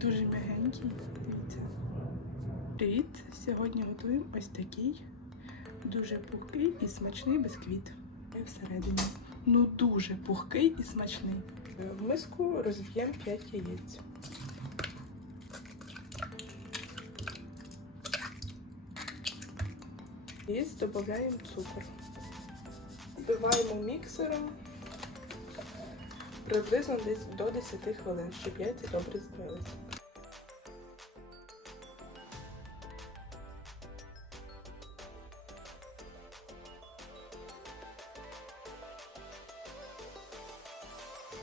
Дуже м'ягенький. Дивіться. Привіт! Сьогодні готуємо ось такий дуже пухкий і смачний бисквіт. Всередині. Ну дуже пухкий і смачний. В миску розб'ємо 5 яєць. І додаємо цукор. Збиваємо міксером приблизно десь до 10 хвилин, щоб яйця добре збилися.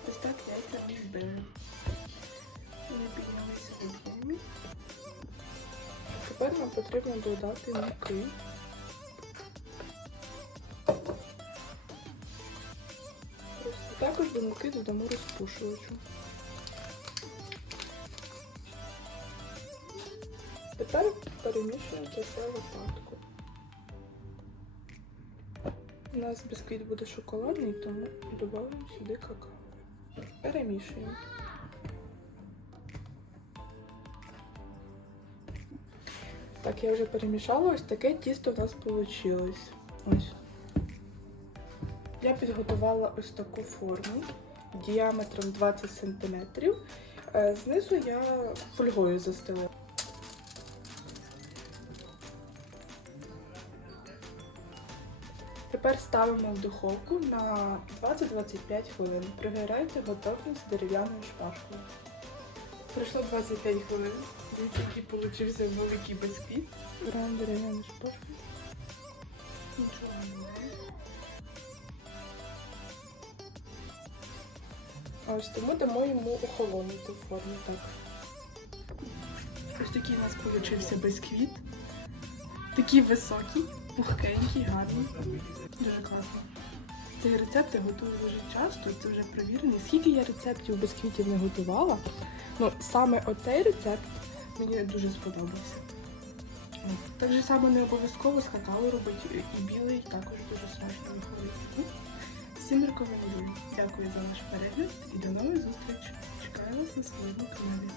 Ось так яйця ми збили. Вони піднялися об'ємі. Тепер нам потрібно додати муки. Також до додамо розпушувачу. Тепер перемішуємо це все лопатку. У нас бісквіт буде шоколадний, тому додаємо сюди какао. Перемішуємо. Так, я вже перемішала, ось таке тісто у нас вийшло. Ось. Я підготувала ось таку форму діаметром 20 см. Знизу я фольгою застелила. Тепер ставимо в духовку на 20-25 хвилин. Перевіряйте готовність дерев'яною шпажкою. Пройшло 25 хвилин. Дивіться, який получився великий бисквіт. Беремо дерев'яну шпажку. Ось тому дамо йому охолонути в формі. Так. Ось такий у нас получився бисквіт. Такий високий, пухкенький, гарний. Дуже класно. Цей рецепт я готую дуже часто, це вже перевірений. Скільки я рецептів бисквітів не готувала, ну саме оцей рецепт мені дуже сподобався. Так же само не обов'язково з какао робити і білий також дуже смачно Всім рекомендую. Дякую за ваш перегляд і до нових зустріч. Чекаю вас на своєму каналі.